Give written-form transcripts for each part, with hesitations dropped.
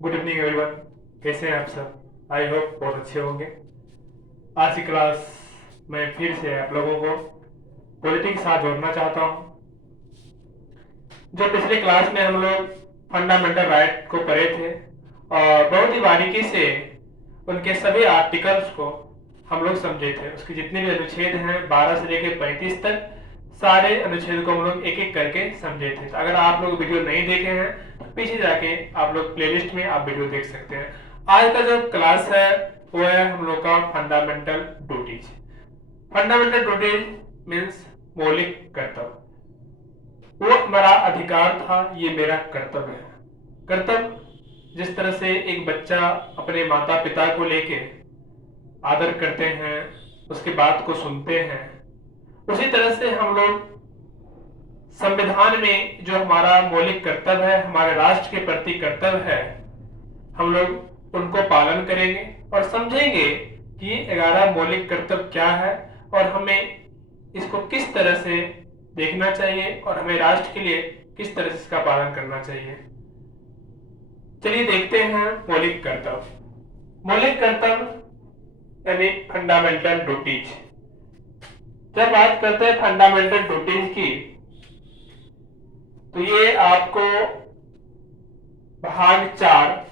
Good evening everyone. कैसे हैं आप सब? आई होप बहुत अच्छे होंगे। आज की क्लास में फिर से आप लोगों को पॉलिटिक्स के साथ जोड़ना चाहता हूँ। जो पिछले क्लास में हम लोग फंडामेंटल राइट को पढ़े थे और बहुत ही बारीकी से उनके सभी आर्टिकल्स को हम लोग समझे थे। उसके जितने भी अनुच्छेद हैं 12 से लेकर 35 तक सारे अनुच्छेद को हम लोग एक एक करके समझे थे। तो अगर आप लोग वीडियो नहीं देखे हैं तो पीछे जाके आप लोग प्लेलिस्ट में आप वीडियो देख सकते हैं। आज का जो क्लास है वो है हम लोग का fundamental duties. Fundamental duties means मौलिक कर्तव्य। वो हमारा अधिकार था, ये मेरा कर्तव्य है। कर्तव्य जिस तरह से एक बच्चा अपने माता पिता को लेके आदर करते हैं, उसके बात को सुनते हैं, उसी तरह से हम लोग संविधान में जो हमारा मौलिक कर्तव्य है, हमारे राष्ट्र के प्रति कर्तव्य है, हम लोग उनको पालन करेंगे और समझेंगे कि 11 मौलिक कर्तव्य क्या है और हमें इसको किस तरह से देखना चाहिए और हमें राष्ट्र के लिए किस तरह से इसका पालन करना चाहिए। चलिए देखते हैं मौलिक कर्तव्य। मौलिक कर्तव्य यानी फंडामेंटल ड्यूटीज। जब बात करते हैं फंडामेंटल ड्यूटीज की तो ये आपको भाग 4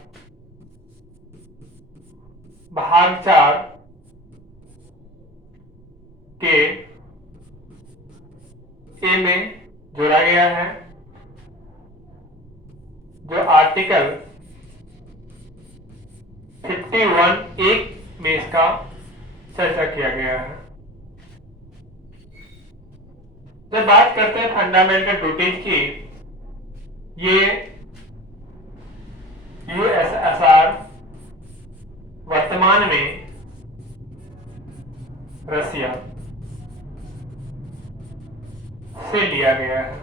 के ए में जोड़ा गया है। जो आर्टिकल 51(1) में इसका चर्चा किया गया है। जब बात करते हैं फंडामेंटल ड्यूटीज की, ये यूएसएसआर वर्तमान में रसिया से लिया गया है।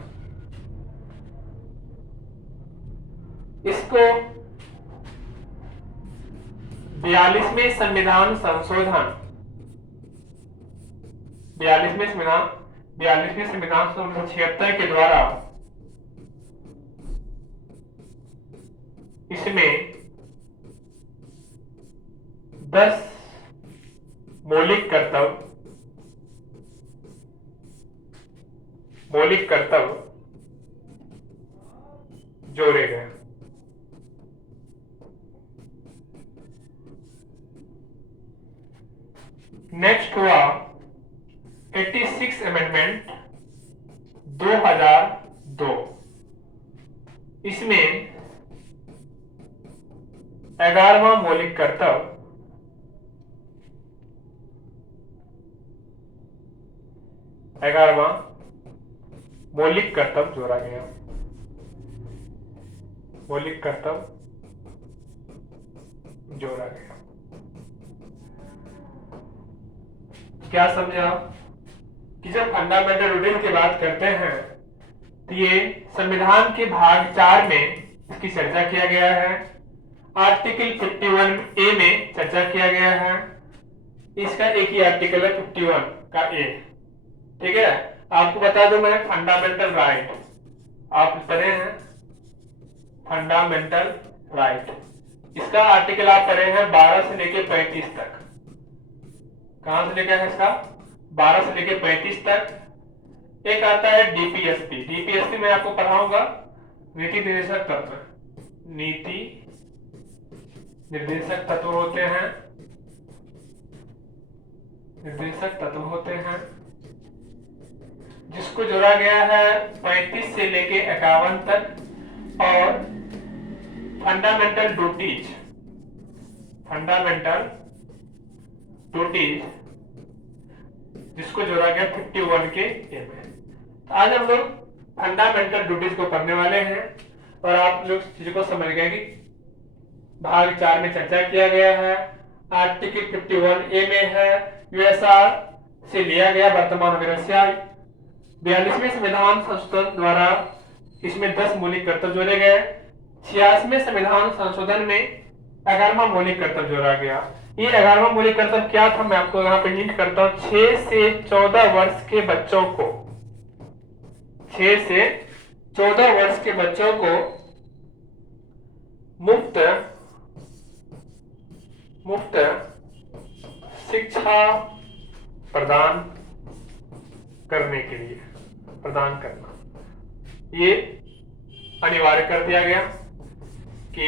इसको 42वें संविधान संशोधन 1976 के द्वारा इसमें 10 मौलिक कर्तव्य जोड़े गए। नेक्स्ट हुआ 86 अमेंडमेंट 2002। इसमें 11वां मौलिक कर्तव्य जोड़ा गया। क्या समझे आप कि जब फंडामेंटल ड्यूटीज की बात करते हैं तो ये संविधान के भाग 4 में इसकी चर्चा किया गया है। आर्टिकल 51(a) में चर्चा किया गया है। इसका एक ही आर्टिकल है 51 का ए। ठीक है, आपको बता दूं मैं फंडामेंटल राइट आप पढ़े हैं। फंडामेंटल राइट इसका आर्टिकल आप पढ़े हैं 12 से लेकर 35 तक। कहां से लेकर है इसका? 12 से लेकर 35 तक। एक आता है डीपीएसपी में आपको पढ़ाऊंगा नीति निर्देशक तत्व होते हैं जिसको जोड़ा गया है 35 से लेके 51 तक। और फंडामेंटल ड्यूटीज जिसको जोड़ा गया 51 के ए में। तो आज हम लोग फंडामेंटल ड्यूटीज को पढ़ने वाले हैं और आप लोग चीज को समझ गए कि भाग 4 में चर्चा किया गया है। आर्टिकल 51(a) में है, यूएसआर से लिया गया, वर्तमान में रशिया। 42वें संविधान संशोधन द्वारा इसमें 10 मौलिक कर्तव्य जोड़े गए। 86वें संविधान संशोधन में 11वां मौलिक कर्तव्य जोड़ा गया। ये 11वां मौलिक कर्तव्य क्या था मैं आपको यहाँ पे हिंट करता हूँ। 6 से 14 वर्ष के बच्चों को 6 से 14 वर्ष के बच्चों को मुफ्त शिक्षा प्रदान करने के लिए, प्रदान करना, ये अनिवार्य कर दिया गया कि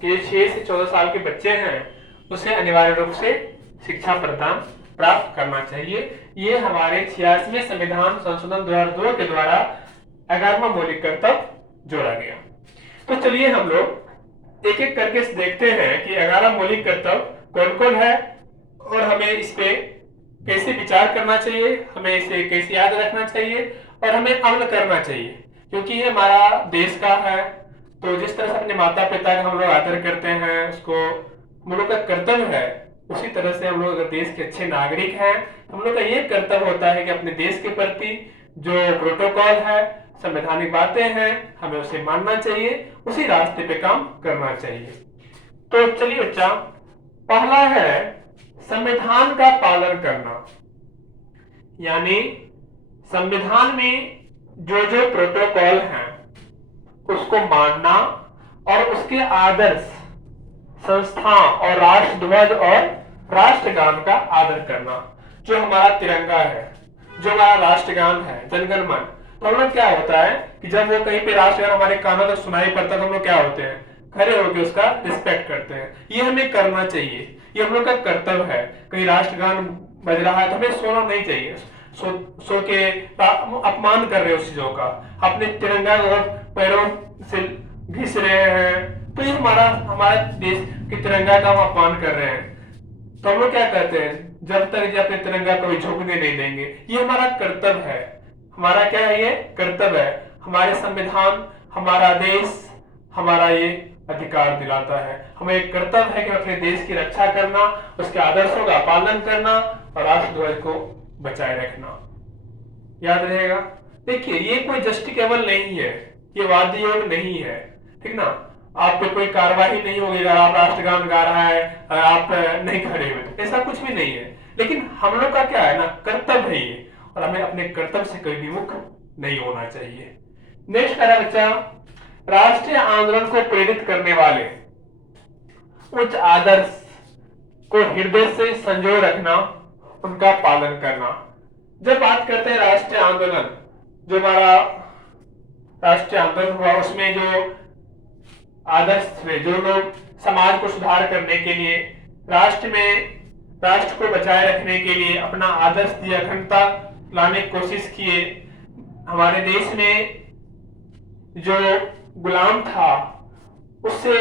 6 से 14 साल के बच्चे हैं उसे अनिवार्य रूप से शिक्षा प्रदान प्राप्त करना चाहिए। ये हमारे 86वें संविधान संशोधन 2002 के द्वारा 11वां मौलिक कर्तव्य जोड़ा गया। तो चलिए हम लोग एक एक करके देखते हैं कि 11 मौलिक कर्तव्य कौन कौन है और हमें इस पे कैसे विचार करना चाहिए, हमें इसे कैसे याद रखना चाहिए और हमें अमल करना चाहिए, क्योंकि ये हमारा देश का है। तो जिस तरह से अपने माता पिता का हम लोग आदर करते हैं, उसको हम लोग का कर्तव्य है, उसी तरह से हम लोग अगर देश के अच्छे नागरिक हैं, हम लोग का ये कर्तव्य होता है कि अपने देश के प्रति जो प्रोटोकॉल है, संवैधानिक बातें हैं, हमें उसे मानना चाहिए, उसी रास्ते पे काम करना चाहिए। तो चलिए बच्चा, पहला है संविधान का पालन करना, यानी संविधान में जो जो प्रोटोकॉल हैं उसको मानना और उसके आदर्श, संस्था और राष्ट्रध्वज और राष्ट्रगान का आदर करना। जो हमारा तिरंगा है, जो हमारा राष्ट्रगान है, जनगण मन, तो हम लोग क्या होता है कि जब वो कहीं पे राष्ट्रगान हमारे कानों तक सुनाई पड़ता है तो हम लोग क्या होते हैं, खड़े होकर उसका रिस्पेक्ट करते हैं। ये हमें करना चाहिए, ये हम लोग का कर्तव्य है। कहीं राष्ट्रगान बज रहा है तो हमें सोना नहीं चाहिए, सो के अपमान कर रहे हैं उस चीजों का, अपने तिरंगा को पैरों से घिस रहे हैं, तो ये हमारा देश के तिरंगा का हम अपमान कर रहे हैं। तो हम लोग क्या कहते हैं, जब तक अपने तिरंगा को झुकने नहीं देंगे। ये हमारा कर्तव्य है, हमारा क्या है, ये कर्तव्य है। हमारे संविधान, हमारा देश हमारा ये अधिकार दिलाता है। हमें एक कर्तव्य है कि अपने देश की रक्षा करना, उसके आदर्शों का पालन करना और राष्ट्रध्वज को बचाए रखना। याद रहेगा। देखिए, ये कोई जस्टिकेबल नहीं है, ये वाद्य योग नहीं है, ठीक ना। आप पे कोई कार्रवाई नहीं होगी अगर आप राष्ट्रगान गा रहा है और आप नहीं खड़े हुए, ऐसा कुछ भी नहीं है। लेकिन हम लोग का क्या है ना, कर्तव्य है ये, और हमें अपने कर्तव्य से कभी विमुख नहीं होना चाहिए। नेक्स्ट है बच्चा, राष्ट्रीय आंदोलन को प्रेरित करने वाले उच्च आदर्श को हृदय से संजोए रखना, उनका पालन करना। जब बात करते हैं राष्ट्रीय आंदोलन, जो हमारा राष्ट्रीय आंदोलन हुआ, उसमें जो आदर्श थे, जो लोग समाज को सुधार करने के लिए, राष्ट्र को बचाए रखने के लिए अपना आदर्श दिया, अखंडता लाने की कोशिश किए। हमारे देश में जो गुलाम था उससे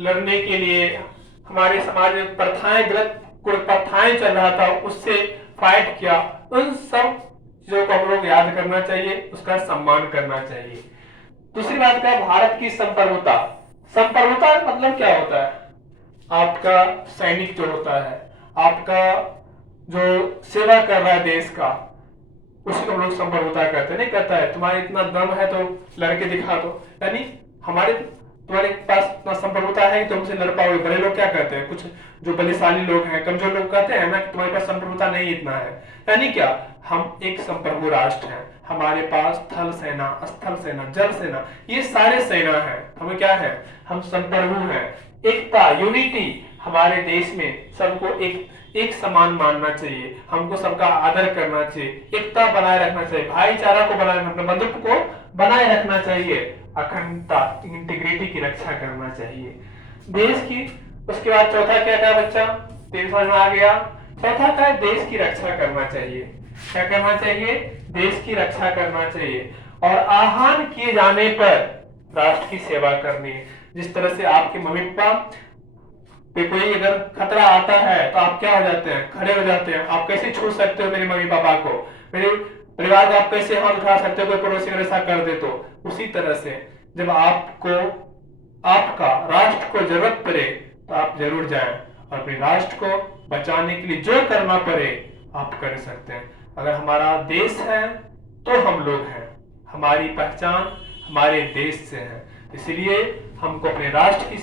लड़ने के लिए, हमारे समाज में प्रथाएं, गलत प्रथाएं चल रहा था, उससे फाइट किया। उन सब चीजों को हम लोग याद करना चाहिए, उसका सम्मान करना चाहिए। दूसरी बात क्या, भारत की संप्रभुता। संप्रभुता मतलब क्या होता है, आपका सैनिक जो होता है, आपका जो सेवा कर रहा है देश का, उसी को हम लोग संप्रभुता कहते हैं। नहीं कहता है तुम्हारे इतना दम है तो लड़के दिखा दो, यानी तुम्हारे पास इतना संप्रभुता है तो हमसे लड़ पाओगे। बड़े लोग क्या कहते हैं, कुछ जो बलशाली लोग हैं, कमजोर लोग कहते हैं ना कि तुम्हारे पास संप्रभुता नहीं इतना है। यानी क्या, हम एक संप्रभु राष्ट्र हैं, हमारे पास थल सेना, स्थल सेना, जल सेना, ये सारे सेना है। हमें क्या है, हम संप्रभु हैं। एकता, यूनिटी, हमारे देश में सबको एक समान मानना चाहिए, हमको सबका आदर करना चाहिए, एकता बनाए रखना चाहिए, भाईचारा को बनाए रखना, बंधुत्व को बनाए रखना चाहिए, अखंडता, इंटीग्रिटी की रक्षा करना चाहिए देश की। उसके बाद चौथा क्या था बच्चा, तीन समझ में आ गया। चौथा था देश की रक्षा करना चाहिए। क्या करना चाहिए, देश की रक्षा करना चाहिए और आह्वान किए जाने पर राष्ट्र की सेवा करनी। जिस तरह से आपके मम्मी पापा पे कोई अगर खतरा आता है तो आप क्या हो जाते हैं, खड़े हो जाते हैं। आप कैसे छू सकते हो मेरे मम्मी पापा को, मेरे परिवार को आप कैसे हाथ उठा सकते हो, कोई पड़ोसी अगर ऐसा कर दे तो। उसी तरह से जब आपको आपका राष्ट्र को जरूरत पड़े तो आप जरूर जाएं और अपने राष्ट्र को बचाने के लिए जो करना पड़े आप कर सकते हैं। अगर हमारा देश है तो हम लोग हैं, हमारी पहचान हमारे देश से है, इसलिए हमको अपने राष्ट्र की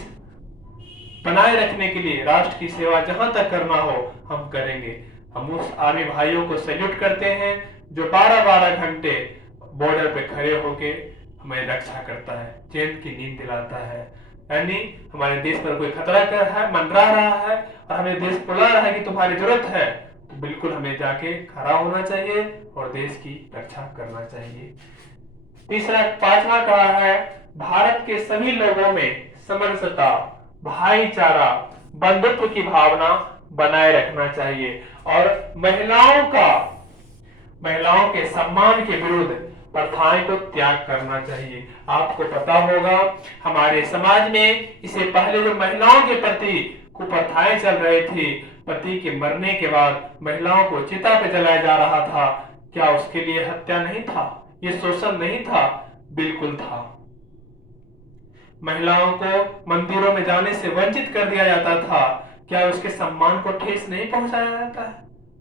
बनाए रखने के लिए राष्ट्र की सेवा जहां तक करना हो हम करेंगे। हम उस आर्मी भाइयों को सैल्यूट करते हैं जो 12-12 घंटे बॉर्डर पे खड़े होके हमें रक्षा करता है, चैन की नींद दिलाता है। यानी हमारे देश पर कोई खतरा कर है मंडरा रहा है और हमें देश बुला रहा है कि तुम्हारी जरूरत है, तो बिल्कुल हमें जाके खड़ा होना चाहिए और देश की रक्षा करना चाहिए। तीसरा, पांचवा कहा है भारत के सभी लोगों में समरसता, भाईचारा, बंधुत्व की भावना बनाए रखना चाहिए और महिलाओं के सम्मान के विरुद्ध प्रथाएं को त्याग करना चाहिए। आपको पता होगा हमारे समाज में इससे पहले जो महिलाओं के प्रति कुप्रथाएं चल रही थी, पति के मरने के बाद महिलाओं को चिता पे जलाया जा रहा था, क्या उसके लिए हत्या नहीं था? ये शोषण नहीं था? बिल्कुल था। महिलाओं को मंदिरों में जाने से वंचित कर दिया जाता था, क्या उसके सम्मान को ठेस नहीं पहुंचाया जाता है?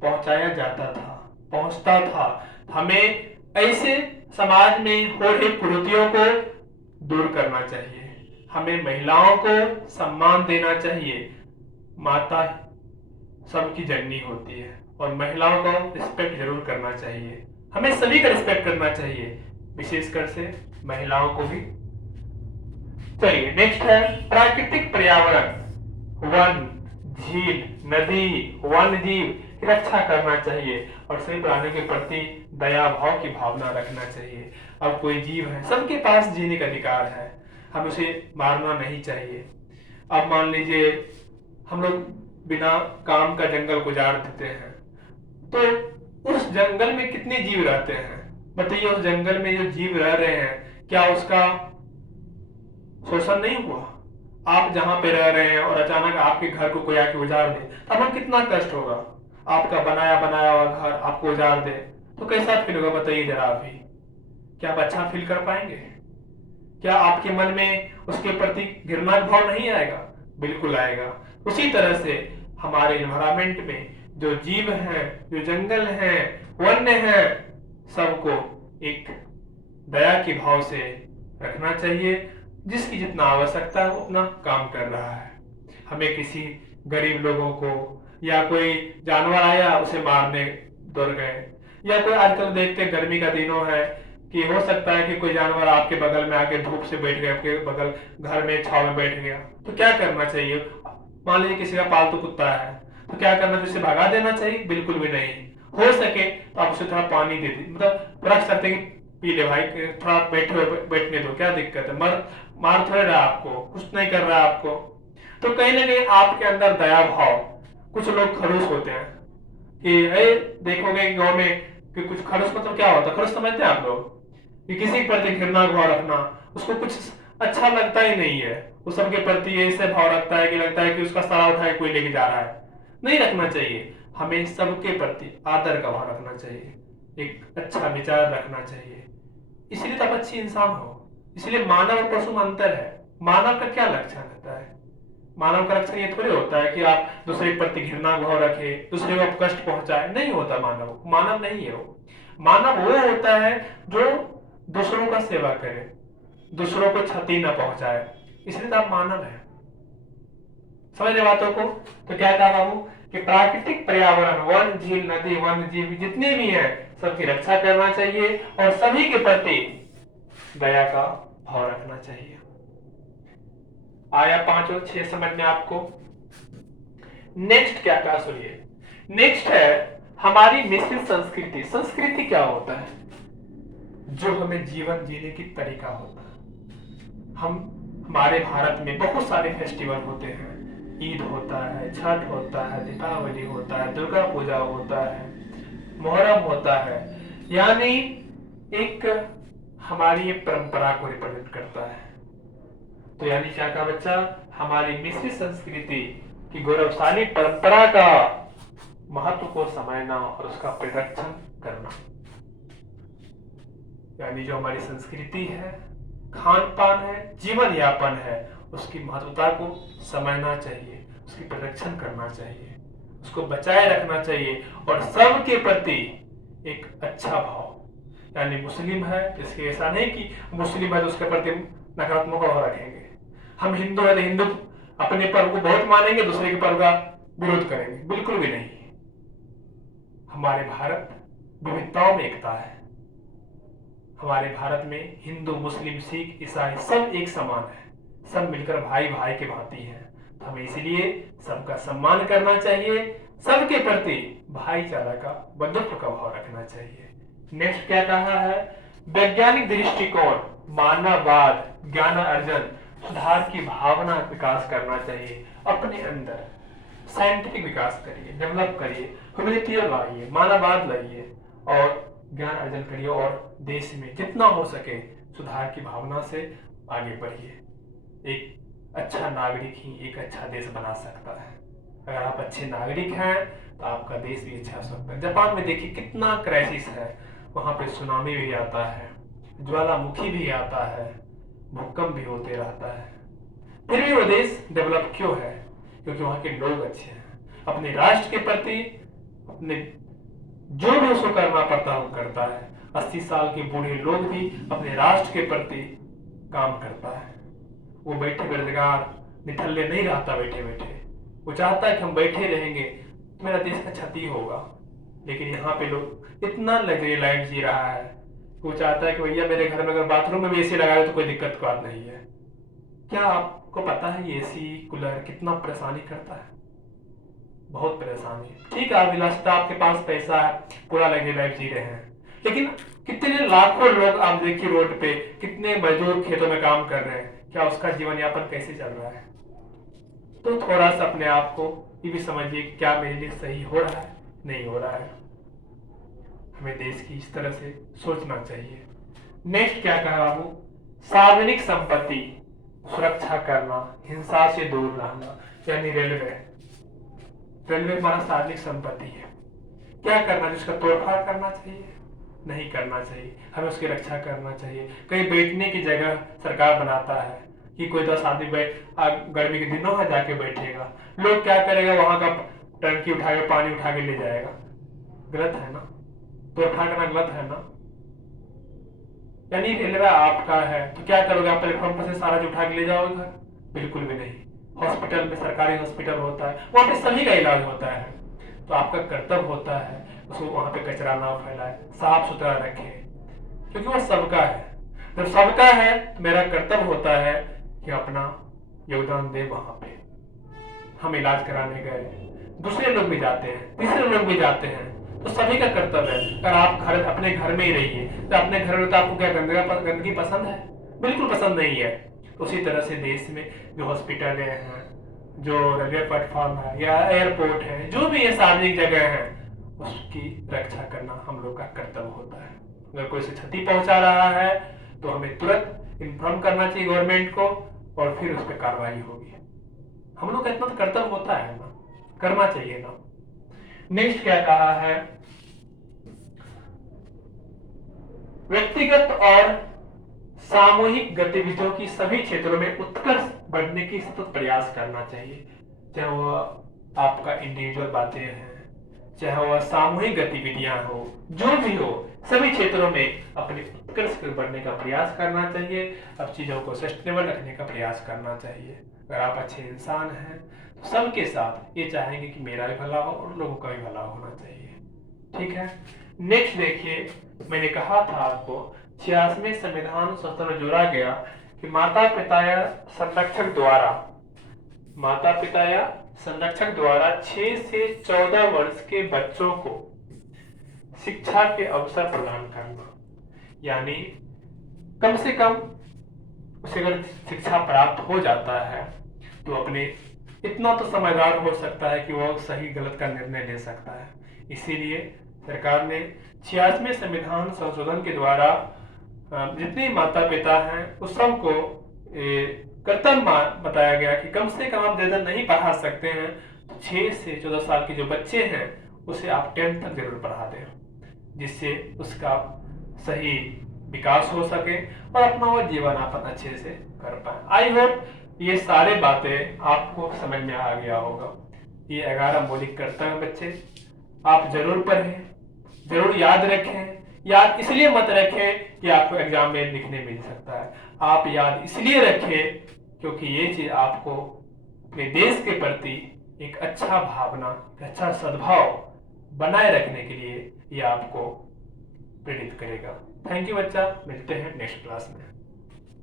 पहुंचाया जाता था, पहुंचता था। हमें ऐसे समाज में हो रही कुरीतियों को दूर करना चाहिए। हमें महिलाओं को सम्मान देना चाहिए। माता सबकी जननी होती है और महिलाओं को रिस्पेक्ट जरूर करना चाहिए। हमें सभी का रिस्पेक्ट करना चाहिए, विशेषकर से महिलाओं को भी। चलिए नेक्स्ट है प्राकृतिक पर्यावरण, वन, झील, नदी, वन्य जीव की रक्षा करना चाहिए और सभी प्राणियों के प्रति दया भाव की भावना रखना चाहिए। अब कोई जीव है, सबके पास जीने का अधिकार है, हम उसे मारना नहीं चाहिए। अब मान लीजिए हम लोग बिना काम का जंगल गुजार देते हैं, तो उस जंगल में कितने जीव रहते हैं? बताइए, उस जंगल में जो जीव रह रहे हैं, क्या उसका शोषण नहीं हुआ? आप जहां पे रह रहे हैं और अचानक आपके घर को कोई आके उजाड़ दे, तब हमें कितना कष्ट होगा? आपका बनाया बनाया हुआ घर आपको उजाड़ दे तो कैसा फील होगा? बताइए जरा आप भी। क्या आप अच्छा फील कर पाएंगे? क्या आपके मन में उसके प्रति घृणा भाव नहीं आएगा? बिल्कुल आएगा। उसी तरह से हमारे एनवायरमेंट में जो जीव हैं, जो जंगल हैं, वन्य हैं, सबको एक दया के भाव से रखना चाहिए। जिसकी जितना आवश्यकता है वो अपना काम कर रहा है। हमें किसी गरीब लोगों को या कोई जानवर आया उसे मारने दौड़ गए, या कोई आजकल देखते गर्मी का दिनों है कि हो सकता है कि कोई जानवर आपके बगल में आके धूप से बैठ गया, आपके बगल घर में छाव में बैठ गया, तो क्या करना चाहिए? मान लीजिए किसी का पालतू कुत्ता है, तो क्या करना चाहिए? उसे भगा देना चाहिए? बिल्कुल भी नहीं। हो सके तो आप उसे थोड़ा पानी दे दीजिए, मतलब रख सकते हैं पी ले भाई, थोड़ा बैठने दो, क्या दिक्कत है? मार थोड़े रहा आपको, कुछ नहीं कर रहा आपको। तो कहीं ना कहीं आपके अंदर दया भाव, कुछ लोग खड़ूस होते हैं कि देखोगे गांव में कि कुछ खड़ूस मतलब क्या होता है? खड़ूस समझते हैं आप लोग? कि किसी के प्रति घृणा भाव रखना, उसको कुछ अच्छा लगता ही नहीं है, वो सबके प्रति ऐसे भाव रखता है कि लगता है कि उसका सारा उठाए कोई लेके जा रहा है। नहीं रखना चाहिए। हमें सबके प्रति आदर का भाव रखना चाहिए, एक अच्छा विचार रखना चाहिए, इसलिए तो आप अच्छी इंसान हो। इसलिए मानव और पशु में अंतर है। मानव का क्या लक्षण होता है? मानव का लक्षण ये थोड़ी होता है कि आप दूसरे के प्रति घृणा भाव रखे, दूसरे को आप कष्ट पहुंचाए, नहीं होता। मानव नहीं है वो। मानव वो होता है जो दूसरों का सेवा करे, दूसरों को क्षति न पहुंचाए, इसलिए तो आप मानव है। समझ रहे बातों को? तो क्या कहा बाबू कि प्राकृतिक पर्यावरण, वन, झील, नदी, वन्य जीव जितने भी हैं, सबकी रक्षा करना चाहिए और सभी के प्रति दया का भाव रखना चाहिए। आया 5 और 6 समझ में आपको? नेक्स्ट क्या कहा सुनिए। नेक्स्ट है हमारी मिश्रित संस्कृति। संस्कृति क्या होता है? जो हमें जीवन जीने की तरीका होता है। हमारे भारत में बहुत सारे फेस्टिवल होते हैं। ईद होता है, छठ होता है, दीपावली होता है, दुर्गा पूजा होता है, मुहर्रम होता है, यानी एक हमारी परंपरा को रिप्रेजेंट करता है। तो यानी क्या कहा बच्चा? हमारी मिश्रित संस्कृति की गौरवशाली परंपरा का महत्व को समझना और उसका परिरक्षण करना। यानी जो हमारी संस्कृति है, खान पान है, जीवन यापन है, उसकी महत्वता को समझना चाहिए, उसकी परिरक्षण करना चाहिए, उसको बचाए रखना चाहिए और सबके प्रति एक अच्छा भाव। यानी मुस्लिम है, इसके ऐसा नहीं कि मुस्लिम है तो उसके प्रति नकारात्मक भाव रखेंगे। हम हिंदू है तो हिंदू अपने पर्व को बहुत मानेंगे, दूसरे के पर्व का विरोध करेंगे, बिल्कुल भी नहीं। हमारे भारत विविधताओं में एकता है। हमारे भारत में हिंदू, मुस्लिम, सिख, ईसाई सब एक समान है, सब मिलकर भाई भाई के भांति हैं। तो हमें इसलिए सबका सम्मान करना चाहिए, सबके प्रति भाईचारा का बंधुत्व का भाव रखना चाहिए। नेक्स्ट क्या कहा है, वैज्ञानिक दृष्टिकोण, मानववाद, ज्ञान अर्जन, सुधार की भावना विकास करना चाहिए अपने अंदर। साइंटिफिक विकास करिए, डेवलप करिए, ह्यूमैनिटी लाइए, मानववाद लाइए और ज्ञान अर्जन करिए और देश में जितना हो सके सुधार की भावना से आगे बढ़िए। एक अच्छा नागरिक ही एक अच्छा देश बना सकता है। अगर आप अच्छे नागरिक हैं तो आपका देश भी अच्छा हो सकता है। जापान में देखिए कितना क्राइसिस है, वहां पे सुनामी भी आता है, ज्वालामुखी भी आता है, भूकंप भी होते रहता है, फिर भी वो देश डेवलप क्यों है? क्योंकि वहां के लोग अच्छे हैं, अपने राष्ट्र के प्रति अपने जो भी उसको करना पड़ता है वो करता है। 80 साल के बूढ़े लोग भी अपने राष्ट्र के प्रति काम करता है। वो बैठे बेरोजगार निठल्ले नहीं रहता बैठे बैठे, वो चाहता है कि हम बैठे रहेंगे तो मेरा देश का क्षति होगा। लेकिन यहाँ पे लोग इतना लग्जरी लाइफ जी रहा है, वो चाहता है कि भैया मेरे घर में अगर बाथरूम में भी एसी लगाए तो कोई दिक्कत की बात नहीं है। क्या आपको पता है ये एसी कूलर कितना परेशानी करता है? बहुत परेशानी। ठीक है, विलासिता, आपके पास पैसा है, पूरा लग्जरी लाइफ जी रहे हैं, लेकिन कितने लाखों लोग आप देखिए रोड पे, कितने मजदूर खेतों में काम कर रहे हैं, क्या उसका जीवन यापन कैसे चल रहा है? तो थोड़ा सा अपने आप को ये भी समझिए क्या मेरे लिए सही हो रहा है, नहीं हो रहा है। हमें देश की इस तरह से सोचना चाहिए। नेक्स्ट क्या कहा बाबू, सार्वजनिक संपत्ति सुरक्षा करना, हिंसा से दूर रहना। यानी रेलवे हमारा सार्वजनिक संपत्ति है, क्या करना, जिसका तोड़फाड़ करना चाहिए? नहीं करना चाहिए, हमें उसकी रक्षा करना चाहिए। कहीं बैठने की जगह सरकार बनाता है कि कोई 10 आदमी गर्मी के दिनों में जाके बैठेगा, लोग क्या करेगा, वहां का टंकी उठा के पानी उठा के ले जाएगा। गलत है ना, तोड़फाड़ करना गलत है ना। यानी रेलवे आपका है तो क्या करोगे, आप प्लेटफॉर्म पर से सारा उठा के ले जाओगे घर? बिल्कुल भी नहीं। हॉस्पिटल में, सरकारी हॉस्पिटल होता है, वहां पे सभी का इलाज होता है, तो आपका कर्तव्य होता है उसको वहां पे कचरा ना फैलाए, साफ सुथरा रखे, क्योंकि वो सबका है। जब सबका है तो मेरा कर्तव्य होता है कि अपना योगदान दे। वहां पे हम इलाज कराने गए, दूसरे लोग भी जाते हैं, तीसरे लोग भी जाते हैं, तो सभी का कर्तव्य है। अगर आप अपने घर में ही रहिए तो अपने घर में तो आपको क्या गंदगी पसंद है? बिल्कुल पसंद नहीं है। उसी तरह से देश में जो हॉस्पिटल हैं, जो रेलवे प्लेटफॉर्म है या एयरपोर्ट है, जो भी ये सार्वजनिक जगह है, उसकी रक्षा करना हम लोग का कर्तव्य होता है। अगर कोई से क्षति पहुंचा रहा है तो हमें तुरंत इन्फॉर्म करना चाहिए गवर्नमेंट को और फिर उस पर कार्रवाई होगी। हम लोग का इतना तो कर्तव्य होता है ना, करना चाहिए ना। नेक्स्ट क्या कहा है, व्यक्तिगत और सामूहिक गतिविधियों की सभी क्षेत्रों में उत्कर्ष बढ़ने की सतत प्रयास करना चाहिए। चाहे वह आपका इंडिविजुअल बातें हैं, चाहे वह सामूहिक गतिविधियां हो, जो भी हो, सभी क्षेत्रों में अपने उत्कर्ष बढ़ने का प्रयास करना चाहिए। अब चीजों को सस्टेनेबल रखने का प्रयास करना चाहिए। अगर आप अच्छे इंसान हैं तो सबके साथ ये चाहेंगे कि मेरा भी भला हो और लोगों का भी भला होना चाहिए। ठीक है, नेक्स्ट देखिए, मैंने कहा था आपको 86वें संविधान संशोधन में जोड़ा गया कि माता पिता या संरक्षक द्वारा 6 से 14 वर्ष के बच्चों को शिक्षा के अवसर प्रदान करना। यानी कम से कम उसे अगर शिक्षा प्राप्त हो जाता है तो अपने इतना तो समझदार हो सकता है कि वह सही गलत का निर्णय ले सकता है। इसीलिए सरकार ने 86वें संविधान संशोधन के द्वारा जितने माता पिता हैं उस सबको कर्तव्य बताया गया कि कम से कम आप ज्यादा नहीं पढ़ा सकते हैं तो 6 से 14 साल के जो बच्चे हैं उसे आप 10th तक जरूर पढ़ा दें, जिससे उसका सही विकास हो सके और अपना वो जीवन यापन अच्छे से कर पाए। आई होप ये सारे बातें आपको समझ में आ गया होगा। ये 11 मौलिक कर्तव्य बच्चे आप जरूर पढ़ें, जरूर याद रखें। याद इसलिए मत रखें कि आपको एग्जाम में लिखने मिल सकता है, आप याद इसलिए रखें क्योंकि ये चीज आपको अपने देश के प्रति एक अच्छा भावना, अच्छा सद्भाव बनाए रखने के लिए ये आपको प्रेरित करेगा। थैंक यू बच्चा, मिलते हैं नेक्स्ट क्लास में।